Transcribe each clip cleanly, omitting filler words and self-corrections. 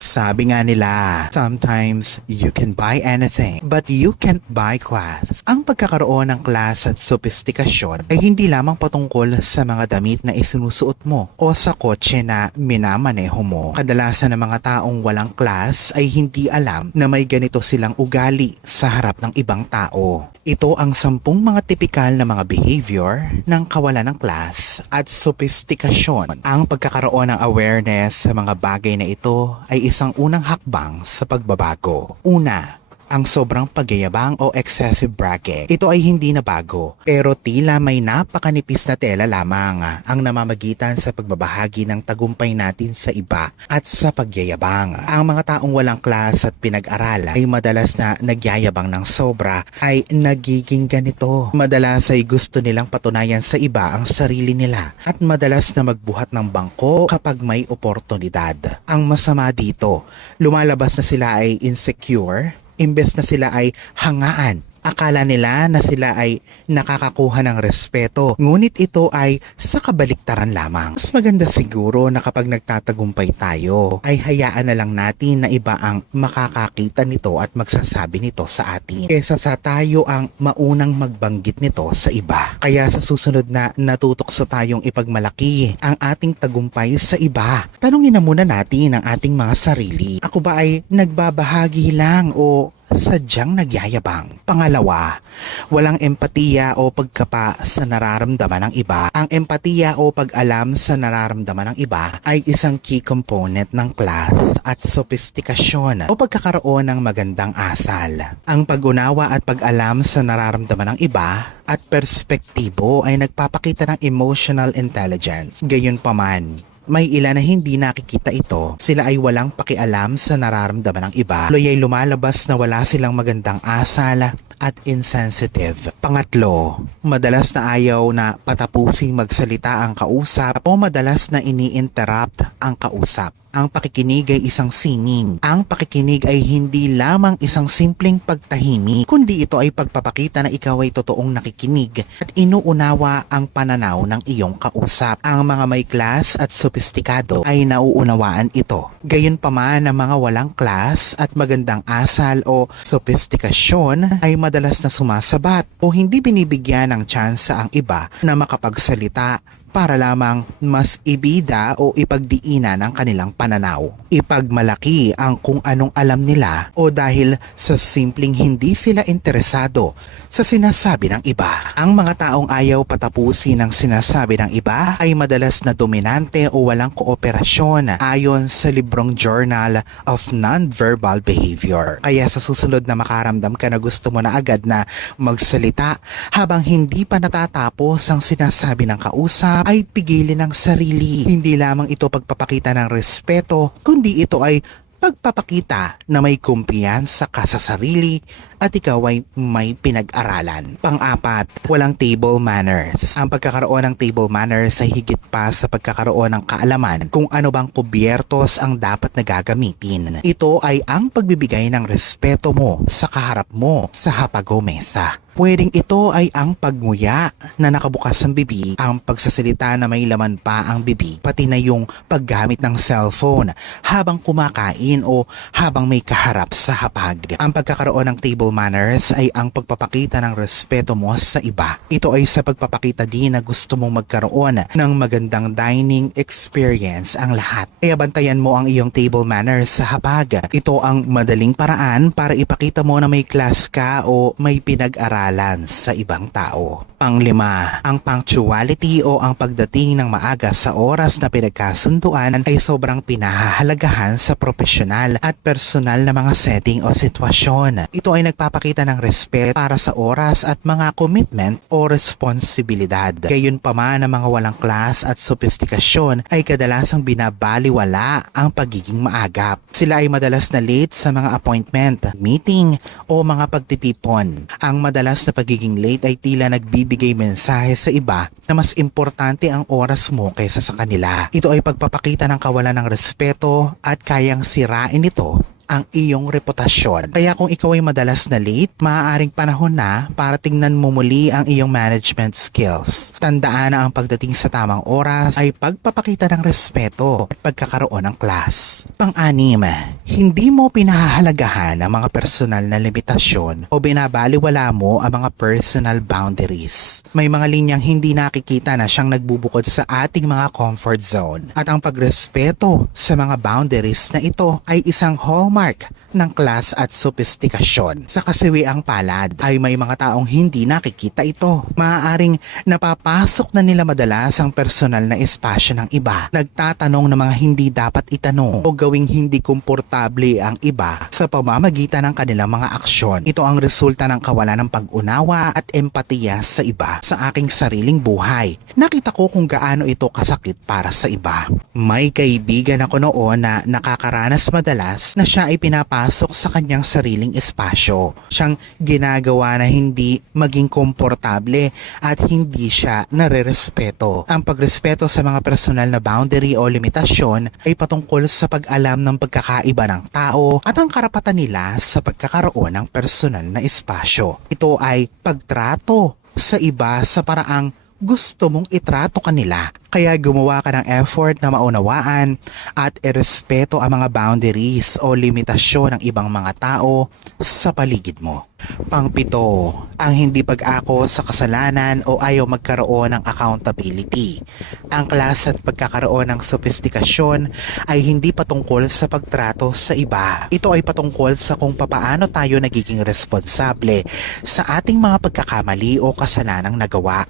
Sabi nga nila, sometimes you can buy anything, but you can't buy class. Ang pagkakaroon ng class at sophistikasyon ay hindi lamang patungkol sa mga damit na isinusuot mo o sa kotse na minamaneho mo. Kadalasan ng mga taong walang class ay hindi alam na may ganito silang ugali sa harap ng ibang tao. Ito ang 10 mga tipikal na mga behavior ng kawalan ng class at sophistikasyon. Ang pagkakaroon ng awareness sa mga bagay na ito ay isang unang hakbang sa pagbabago. Una, ang sobrang pagyayabang o excessive bragging. Ito ay hindi na bago, pero tila may napakanipis na tela lamang ang namamagitan sa pagbabahagi ng tagumpay natin sa iba at sa pagyayabang. Ang mga taong walang class at pinag-aralan ay madalas na nagyayabang ng sobra ay nagiging ganito. Madalas ay gusto nilang patunayan sa iba ang sarili nila at madalas na magbuhat ng bangko kapag may oportunidad. Ang masama dito, lumalabas na sila ay insecure imbes na sila ay hangaan. Akala nila na sila ay nakakakuha ng respeto, ngunit ito ay sa kabaliktaran lamang. Mas maganda siguro na kapag nagtatagumpay tayo, ay hayaan na lang natin na iba ang makakakita nito at magsasabi nito sa atin, kesa sa tayo ang maunang magbanggit nito sa iba. Kaya sa susunod na natutokso tayong ipagmalaki ang ating tagumpay sa iba, tanungin na muna natin ang ating mga sarili. Ako ba ay nagbabahagi lang o sadyang nagyayabang? Pangalawa, walang empatiya o pagkapa sa nararamdaman ng iba. Ang empatiya o pag-alam sa nararamdaman ng iba ay isang key component ng class at sophistikasyon o pagkakaroon ng magandang asal. Ang pag-unawa at pag-alam sa nararamdaman ng iba at perspektibo ay nagpapakita ng emotional intelligence. Gayunpaman, may ilan na hindi nakikita ito. Sila ay walang pakialam sa nararamdaman ng iba. Tuloy ay lumalabas na wala silang magandang asal at insensitive. Pangatlo, madalas na ayaw na patapusing magsalita ang kausap o madalas na ini-interrupt ang kausap. Ang pakikinig ay isang sining. Ang pakikinig ay hindi lamang isang simpleng pagtahimik, kundi ito ay pagpapakita na ikaw ay totoong nakikinig at inuunawa ang pananaw ng iyong kausap. Ang mga may class at sophistikado ay nauunawaan ito. Gayunpaman, ang mga walang class at magandang asal o sophistikasyon ay madalas na sumasabat o hindi binibigyan ng tsansa ang iba na makapagsalita para lamang mas ibida o ipagdiinan ang kanilang pananaw. Ipagmalaki ang kung anong alam nila o dahil sa simpleng hindi sila interesado sa sinasabi ng iba. Ang mga taong ayaw patapusin ang sinasabi ng iba ay madalas na dominante o walang kooperasyon ayon sa librong Journal of Non-Verbal Behavior. Kaya sa susunod na makaramdam ka na gusto mo na agad na magsalita habang hindi pa natatapos ang sinasabi ng kausap, ay pigilin ang sarili. Hindi lamang ito pagpapakita ng respeto, kundi ito ay pagpapakita na may kumpiyansa ka sa sarili at ikaw ay may pinag-aralan. Pang-apat, walang table manners. Ang pagkakaroon ng table manners ay higit pa sa pagkakaroon ng kaalaman kung ano bang kubyertos ang dapat na gagamitin. Ito ay ang pagbibigay ng respeto mo sa kaharap mo sa hapag o mesa. Pwedeng ito ay ang pagnguya na nakabukas ang bibig, ang pagsasalita na may laman pa ang bibig, pati na yung paggamit ng cellphone habang kumakain o habang may kaharap sa hapag. Ang pagkakaroon ng table manners ay ang pagpapakita ng respeto mo sa iba. Ito ay sa pagpapakita din na gusto mong magkaroon ng magandang dining experience ang lahat. Kaya bantayan mo ang iyong table manners sa hapag. Ito ang madaling paraan para ipakita mo na may class ka o may pinag-aralan sa ibang tao. Panglima, ang punctuality o ang pagdating ng maaga sa oras na pinagkasunduan ay sobrang pinahahalagahan sa profesional at personal na mga setting o sitwasyon. Ito ay nagpapakita ng respeto para sa oras at mga commitment o responsibilidad. Gayunpaman, ang mga walang class at sophistikasyon ay kadalasang binabaliwala ang pagiging maagap. Sila ay madalas na late sa mga appointment, meeting o mga pagtitipon. Ang madalas na pagiging late ay tila nagbibigay mensahe sa iba na mas importante ang oras mo kaysa sa kanila. Ito ay pagpapakita ng kawalan ng respeto at kayang sirain ito ang iyong reputasyon. Kaya kung ikaw ay madalas na late, maaaring panahon na para tingnan mo muli ang iyong management skills. Tandaan na ang pagdating sa tamang oras ay pagpapakita ng respeto at pagkakaroon ng class. Pang-anim, hindi mo pinahahalagahan ang mga personal na limitasyon o binabaliwala mo ang mga personal boundaries. May mga linyang hindi nakikita na siyang nagbubukod sa ating mga comfort zone. At ang pagrespeto sa mga boundaries na ito ay isang hallmark ng class at sophistikasyon. Sa kasiwiang palad ay may mga taong hindi nakikita ito. Maaaring napapasok na nila madalas ang personal na espasyo ng iba. Nagtatanong ng mga hindi dapat itanong o gawing hindi komportable ang iba sa pamamagitan ng kanilang mga aksyon. Ito ang resulta ng kawalan ng pag-unawa at empatiya sa iba. Sa aking sariling buhay, nakita ko kung gaano ito kasakit para sa iba. May kaibigan ako noon na nakakaranas madalas na siya ay pinapasok sa kanyang sariling espasyo. Siyang ginagawa na hindi maging komportable at hindi siya nare-respeto. Ang pagrespeto sa mga personal na boundary o limitasyon ay patungkol sa pag-alam ng pagkakaiba ng tao at ang karapatan nila sa pagkakaroon ng personal na espasyo. Ito ay pagtrato sa iba sa paraang gusto mong itrato kanila. Kaya gumawa ka ng effort na maunawaan at irespeto ang mga boundaries o limitasyon ng ibang mga tao sa paligid mo. Pang-pito, ang hindi pag-ako sa kasalanan o ayaw magkaroon ng accountability. Ang klase at pagkakaroon ng sophistikasyon ay hindi patungkol sa pagtrato sa iba. Ito ay patungkol sa kung papaano tayo nagiging responsable sa ating mga pagkakamali o kasalanang nagawa.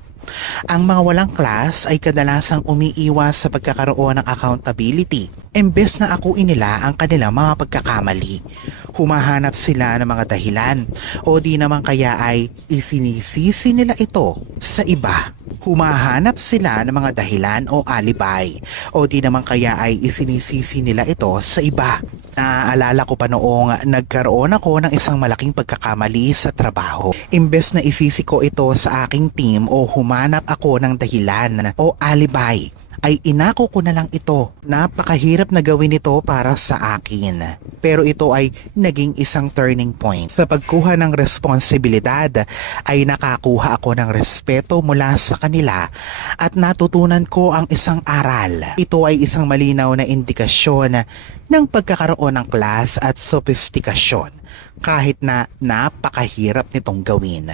Ang mga walang class ay kadalasang umiiwas sa pagkakaroon ng accountability. Imbes na akuin nila ang kanilang mga pagkakamali, humahanap sila ng mga dahilan o di naman kaya ay isinisisi nila ito sa iba. Humahanap sila ng mga dahilan o alibay o di naman kaya ay isinisisi nila ito sa iba. Naaalala ko pa noong nagkaroon ako ng isang malaking pagkakamali sa trabaho. Imbes na isisi ko ito sa aking team o humanap ako ng dahilan o alibay, ay inako ko na lang ito. Napakahirap na gawin ito para sa akin. Pero ito ay naging isang turning point. Sa pagkuha ng responsibilidad ay nakakuha ako ng respeto mula sa kanila at natutunan ko ang isang aral. Ito ay isang malinaw na indikasyon ng pagkakaroon ng class at sophistikasyon kahit na napakahirap nitong gawin.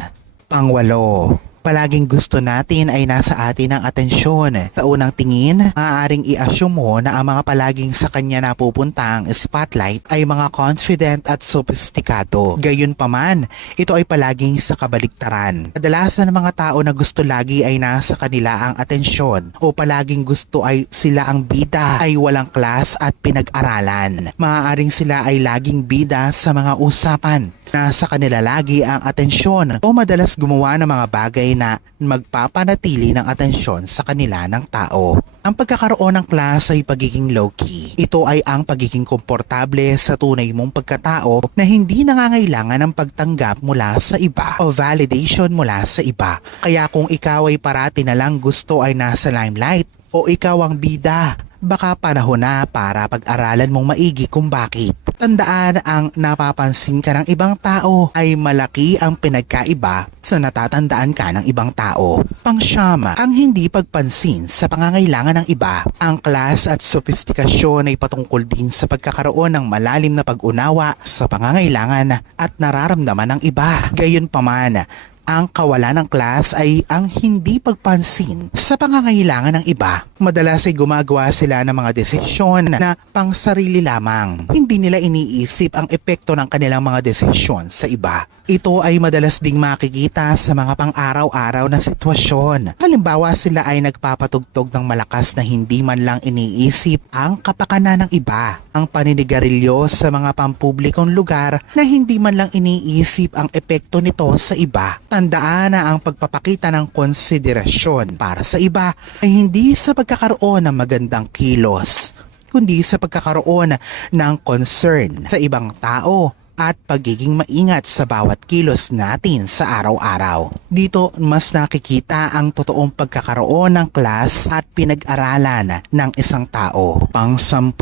Pangwalo, palaging gusto natin ay nasa atin ang atensyon. Sa unang tingin, maaaring i-assume mo na ang mga palaging sa kanya napupuntang spotlight ay mga confident at sophistikado. Gayunpaman, ito ay palaging sa kabaliktaran. Kadalasan ng mga tao na gusto lagi ay nasa kanila ang atensyon o palaging gusto ay sila ang bida ay walang class at pinag-aralan. Maaaring sila ay laging bida sa mga usapan. Nasa kanila lagi ang atensyon o madalas gumawa ng mga bagay na magpapanatili ng atensyon sa kanila ng tao. Ang pagkakaroon ng class ay pagiging low-key. Ito ay ang pagiging komportable sa tunay mong pagkatao na hindi nangangailangan ng pagtanggap mula sa iba o validation mula sa iba. Kaya kung ikaw ay parati na lang gusto ay nasa limelight o ikaw ang bida, baka panahon na para pag-aralan mong maigi kung bakit. Tandaan, ang napapansin ka ng ibang tao ay malaki ang pinagkaiba sa natatandaan ka ng ibang tao. Pangsyama, ang hindi pagpansin sa pangangailangan ng iba. Ang class at sophistikasyon ay patungkol din sa pagkakaroon ng malalim na pag-unawa sa pangangailangan at nararamdaman ng iba. Gayunpaman, ang kawalan ng class ay ang hindi pagpansin sa pangangailangan ng iba. Madalas ay gumagawa sila ng mga desisyon na pang sarili lamang. Hindi nila iniisip ang epekto ng kanilang mga desisyon sa iba. Ito ay madalas ding makikita sa mga pang-araw-araw na sitwasyon. Halimbawa, sila ay nagpapatugtog ng malakas na hindi man lang iniisip ang kapakanan ng iba. Ang paninigarilyo sa mga pampublikong lugar na hindi man lang iniisip ang epekto nito sa iba. Tandaan na ang pagpapakita ng konsiderasyon para sa iba ay hindi sa pagkakaroon ng magandang kilos, kundi sa pagkakaroon ng concern sa ibang tao at pagiging maingat sa bawat kilos natin sa araw-araw. Dito mas nakikita ang totoong pagkakaroon ng class at pinag-aralan ng isang tao. Pang-10,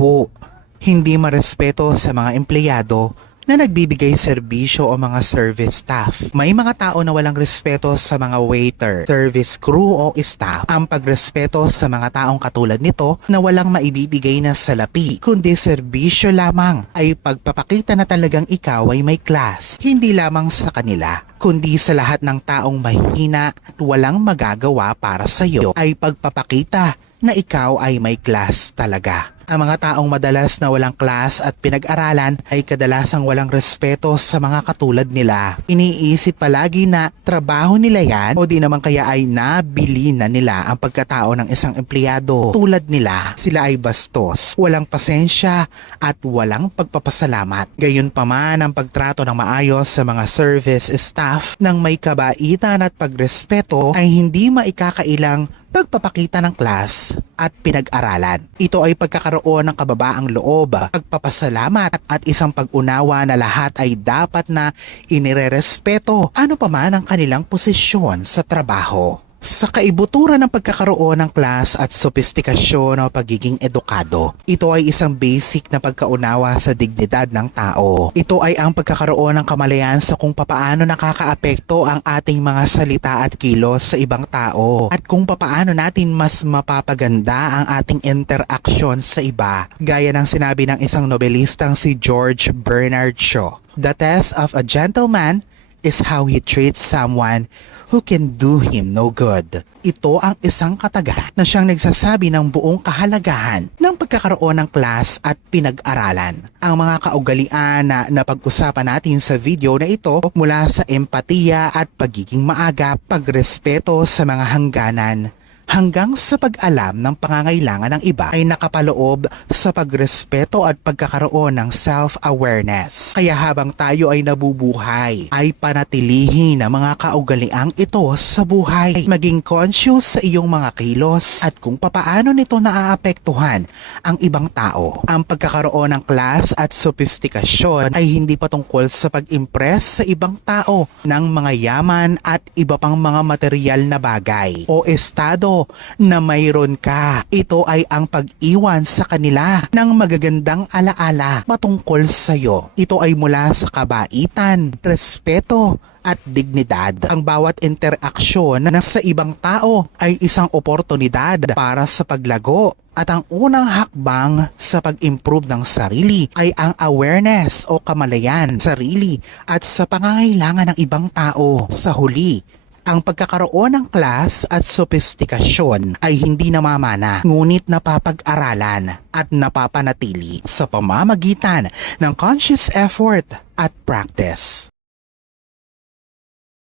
Hindi marespeto sa mga empleyado na nagbibigay serbisyo o mga service staff. May mga tao na walang respeto sa mga waiter, service crew o staff. Ang pagrespeto sa mga taong katulad nito na walang maibibigay na salapi, kundi serbisyo lamang, ay pagpapakita na talagang ikaw ay may class. Hindi lamang sa kanila, kundi sa lahat ng taong mahihina at walang magagawa para sa iyo, ay pagpapakita na ikaw ay may class talaga. Ang mga taong madalas na walang class at pinag-aralan ay kadalasang walang respeto sa mga katulad nila. Iniisip palagi na trabaho nila yan o di naman kaya ay nabili na nila ang pagkatao ng isang empleyado. Tulad nila, sila ay bastos, walang pasensya at walang pagpapasalamat. Gayunpaman ang pagtrato ng maayos sa mga service staff ng may kabaitan at pagrespeto ay hindi maikakailang pagpapakita ng class at pinag-aralan. Ito ay pagkakaroon ng kababaang loob, pagpapasalamat at isang pag-unawa na lahat ay dapat na inirerespeto ano pa man ang kanilang posisyon sa trabaho. Sa kaibuturan ng pagkakaroon ng class at sopistikasyon o pagiging edukado, ito ay isang basic na pagkaunawa sa dignidad ng tao. Ito ay ang pagkakaroon ng kamalayan sa kung papaano nakakaapekto ang ating mga salita at kilos sa ibang tao at kung papaano natin mas mapapaganda ang ating interaction sa iba. Gaya ng sinabi ng isang nobelistang si George Bernard Shaw, "The test of a gentleman is how he treats someone who can do him no good." Ito ang isang kataga na siyang nagsasabi ng buong kahalagahan ng pagkakaroon ng class at pinag-aralan. Ang mga kaugalian na napag-usapan natin sa video na ito mula sa empatiya at pagiging maagap, pagrespeto sa mga hangganan, hanggang sa pag-alam ng pangangailangan ng iba ay nakapaloob sa pagrespeto at pagkakaroon ng self-awareness. Kaya habang tayo ay nabubuhay, ay panatilihin ang mga kaugaliang ito sa buhay. Maging conscious sa iyong mga kilos at kung papaano nito naaapektuhan ang ibang tao. Ang pagkakaroon ng class at sopistikasyon ay hindi patungkol sa pag-impress sa ibang tao ng mga yaman at iba pang mga material na bagay o estado na mayroon ka. Ito ay ang pag-iwan sa kanila ng magagandang alaala patungkol sa iyo. Ito ay mula sa kabaitan, respeto at dignidad. Ang bawat interaksyon na sa ibang tao ay isang oportunidad para sa paglago. At ang unang hakbang sa pag-improve ng sarili ay ang awareness o kamalayan sa sarili at sa pangangailangan ng ibang tao. Sa huli, ang pagkakaroon ng class at sopistikasyon ay hindi namamana, ngunit napapag-aralan at napapanatili sa pamamagitan ng conscious effort at practice.